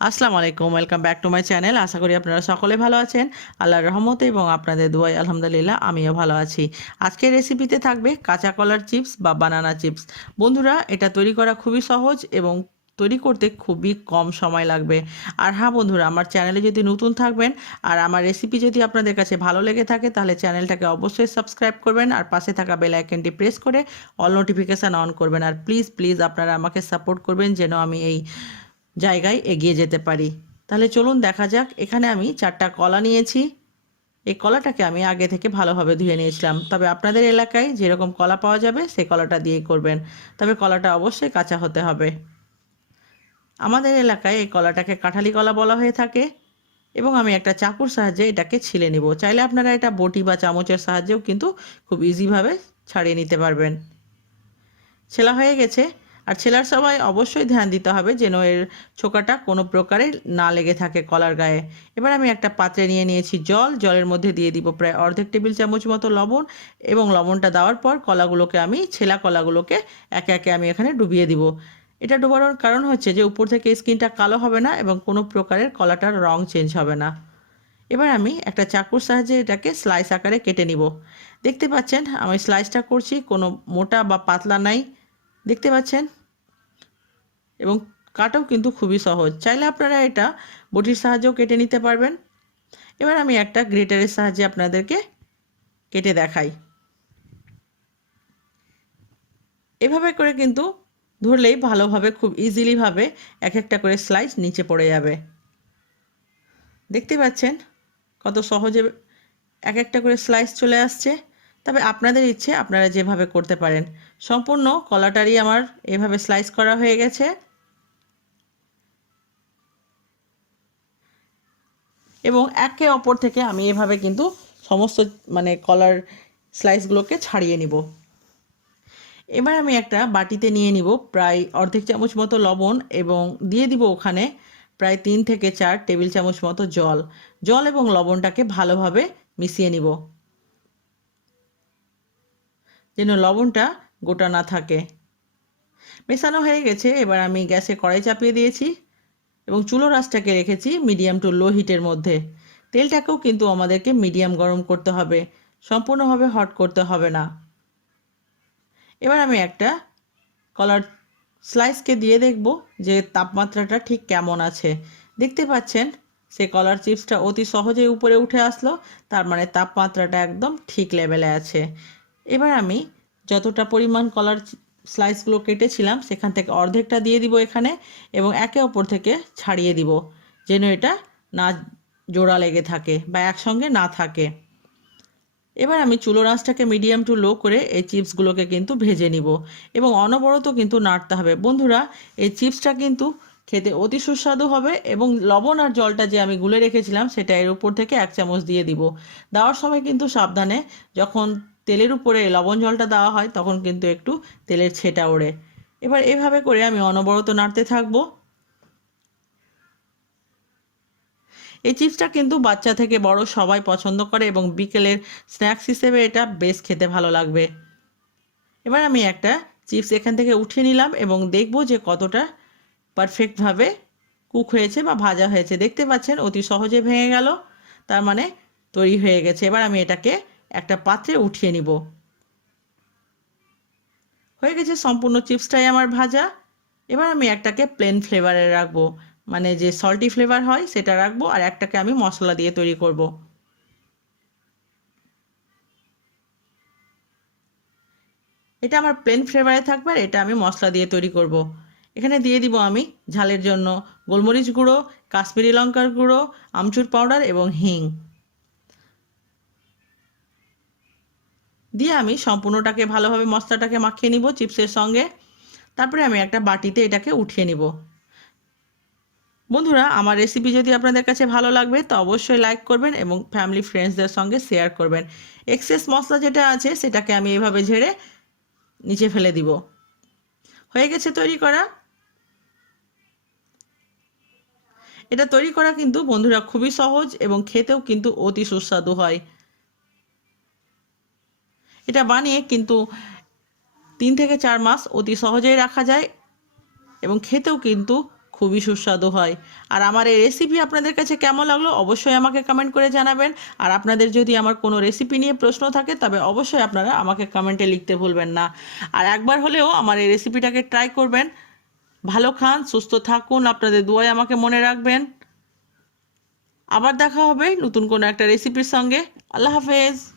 আসসালামু আলাইকুম, welcome back to my channel. আশা করি আপনারা সকলে ভালো আছেন আল্লাহর রহমতে এবং আপনাদের দোয়ায় আলহামদুলিল্লাহ আমিও ভালো আছি। আজকের রেসিপিতে থাকবে কাঁচা কলার চিপস বা বানানা চিপস। বন্ধুরা, এটা তৈরি করা খুবই সহজ এবং তৈরি করতে খুবই কম সময় লাগবে। আর হ্যাঁ বন্ধুরা, আমার চ্যানেলে যদি নতুন থাকবেন আর আমার রেসিপি যদি আপনাদের কাছে ভালো লেগে থাকে তাহলে চ্যানেলটাকে অবশ্যই সাবস্ক্রাইব করবেন আর পাশে থাকা বেল আইকনটি প্রেস করে অল নোটিফিকেশান অন করবেন। আর প্লিজ প্লিজ আপনারা আমাকে সাপোর্ট করবেন যেন আমি এই জায়গায় এগিয়ে যেতে পারি। তাহলে চলুন দেখা যাক। এখানে আমি 4টা কলা নিয়েছি। এই কলাটাকে আমি আগে থেকে ভালোভাবে ধুয়ে নিয়েছিলাম, তবে আপনাদের এলাকায় যেরকম কলা পাওয়া যাবে সেই কলাটা দিয়েই করবেন, তবে কলাটা অবশ্যই কাঁচা হতে হবে। আমাদের এলাকায় এই কলাটাকে কাঁঠালি কলা বলা হয়ে থাকে এবং আমি একটা চাকুর সাহায্যে এটাকে ছিলে নিব। চাইলে আপনারা এটা বটি বা চামচের সাহায্যেও কিন্তু খুব ইজিভাবে ছাড়িয়ে নিতে পারবেন। ছেলা হয়ে গেছে। আর ছেলার সময় অবশ্যই ধ্যান দিতে হবে যেন এর ছোকাটা কোনো প্রকারে না লেগে থাকে কলার গায়ে। এবার আমি একটা পাত্রে নিয়ে নিয়েছি জল। জলের মধ্যে দিয়ে দিব প্রায় অর্ধেক টেবিল চামচ মতো লবণ এবং লবণটা দেওয়ার পর কলাগুলোকে আমি ছেলা কলাগুলোকে একে একে আমি এখানে ডুবিয়ে দিব। এটা ডোবানোর কারণ হচ্ছে যে উপর থেকে স্কিনটা কালো হবে না এবং কোনো প্রকারের কলাটার রং চেঞ্জ হবে না। এবার আমি একটা চাকুর সাহায্যে এটাকে স্লাইস আকারে কেটে নিব। দেখতে পাচ্ছেন আমি স্লাইসটা করছি, কোনো মোটা বা পাতলা নাই, দেখতে পাচ্ছেন। এবং কাটাও কিন্তু খুবই সহজ। চাইলে আপনারা এটা বটির সাহায্যেও কেটে নিতে পারবেন। এবার আমি একটা গ্রেটারের সাহায্যে আপনাদেরকে কেটে দেখাই। এভাবে করে কিন্তু ধরলেই ভালোভাবে খুব ইজিলিভাবে এক একটা করে স্লাইস নিচে পড়ে যাবে। দেখতে পাচ্ছেন কত সহজে এক একটা করে স্লাইস চলে আসছে। তবে আপনাদের ইচ্ছে আপনারা যেভাবে করতে পারেন। সম্পূর্ণ কলাটারই আমার এভাবে স্লাইস করা হয়ে গেছে এবং একে অপর থেকে আমি এভাবে কিন্তু সমস্ত কলার স্লাইসগুলোকে ছাড়িয়ে নিব। এবার আমি একটা বাটিতে নিয়ে নিব প্রায় অর্ধেক চামচ মতো লবণ এবং দিয়ে দিব ওখানে প্রায় 3 থেকে 4 টেবিল চামচ মতো জল। জল এবং লবণটাকে ভালোভাবে মিশিয়ে নিব যেন লবণটা গোটা না থাকে। মেশানো হয়ে গেছে। এবার আমি গ্যাসে কড়াই চাপিয়ে দিয়েছি এবং চুলোর আঁচটাকে রেখেছি মিডিয়াম টু লো হিটের মধ্যে। তেলটাকেও কিন্তু আমাদেরকে মিডিয়াম গরম করতে হবে, সম্পূর্ণভাবে হট করতে হবে না। এবার আমি একটা কলার স্লাইসকে দিয়ে দেখব যে তাপমাত্রাটা ঠিক কেমন আছে। দেখতে পাচ্ছেন সে কলার চিপসটা অতি সহজেই উপরে উঠে আসলো, তার মানে তাপমাত্রাটা একদম ঠিক লেভেলে আছে। এবার আমি যতটা পরিমাণ কলার স্লাইসগুলো কেটেছিলাম সেখান থেকে অর্ধেকটা দিয়ে দিব এখানে এবং একে অপর থেকে ছাড়িয়ে দিব যেন এটা না জোড়া লেগে থাকে বা একসঙ্গে না থাকে। এবার আমি চুলোর আঁচটাকে মিডিয়াম টু লো করে এই চিপসগুলোকে কিন্তু ভেজে নিব এবং অনবরত কিন্তু নাড়তে হবে। বন্ধুরা, এই চিপসটা কিন্তু খেতে অতি সুস্বাদু হবে এবং লবণ আর জলটা যে আমি গুলে রেখেছিলাম সেটা এর উপর থেকে 1 চামচ দিয়ে দিব। দেওয়ার সময় কিন্তু সাবধানে, যখন তেলের উপরে লবণ জলটা দেওয়া হয় তখন কিন্তু একটু তেলের ছেটা ওড়ে। এবার এভাবে করে আমি অনবরত নাড়তে থাকবো। এই চিপসটা কিন্তু বাচ্চা থেকে বড় সবাই পছন্দ করে এবং বিকেলের স্ন্যাক্স হিসেবে এটা বেশ খেতে ভালো লাগবে। এবার আমি একটা চিপস এখান থেকে উঠিয়ে নিলাম এবং দেখব যে কতটা পারফেক্টভাবে কুক হয়েছে বা ভাজা হয়েছে। দেখতে পাচ্ছেন অতি সহজে ভেঙে গেল, তার মানে তৈরি হয়ে গেছে। এবার আমি এটাকে একটা পাত্রে উঠিয়ে নিব। হয়ে গেছে সম্পূর্ণ চিপসটাই আমার ভাজা। এবার আমি একটাকে প্লেন ফ্লেভারে রাখবো, মানে যে সল্টি ফ্লেভার হয় সেটা রাখবো, আর একটাকে আমি মশলা দিয়ে তৈরি করব। এটা আমার প্লেন ফ্লেভারে থাকবে আর এটা আমি মশলা দিয়ে তৈরি করব। এখানে দিয়ে দিব আমি ঝালের জন্য গোলমরিচ গুঁড়ো, কাশ্মীরি লঙ্কার গুঁড়ো, আমচুর পাউডার এবং হিং দিয়ে আমি সম্পূর্ণটাকে ভালোভাবে মশলাটাকে মাখিয়ে নিব চিপসের সঙ্গে। তারপরে আমি একটা বাটিতে এটাকে উঠিয়ে নিব। বন্ধুরা, আমার রেসিপি যদি আপনাদের কাছে ভালো লাগবে তো অবশ্যই লাইক করবেন এবং ফ্যামিলি ফ্রেন্ডসদের সঙ্গে শেয়ার করবেন। এক্সেস মশলা যেটা আছে সেটাকে আমি এভাবে ঝেড়ে নিচে ফেলে দিব। হয়ে গেছে তৈরি করা। এটা তৈরি করা কিন্তু বন্ধুরা খুবই সহজ এবং খেতেও কিন্তু অতি সুস্বাদু হয়। এটা বানিয়ে কিন্তু 3 থেকে 4 মাস অতি সহজেই রাখা যায় এবং খেতেও কিন্তু খুবই সুস্বাদু হয়। আর আমার এই রেসিপি আপনাদের কাছে কেমন লাগলো অবশ্যই আমাকে কমেন্ট করে জানাবেন। আর আপনাদের যদি আমার কোনো রেসিপি নিয়ে প্রশ্ন থাকে তবে অবশ্যই আপনারা আমাকে কমেন্টে লিখতে ভুলবেন না। আর একবার হলেও আমার এই রেসিপিটাকে ট্রাই করবেন। ভালো খান, সুস্থ থাকুন, আপনাদের দোয়ায় আমাকে মনে রাখবেন। আবার দেখা হবে নতুন কোনো একটা রেসিপির সঙ্গে। আল্লাহ হাফেজ।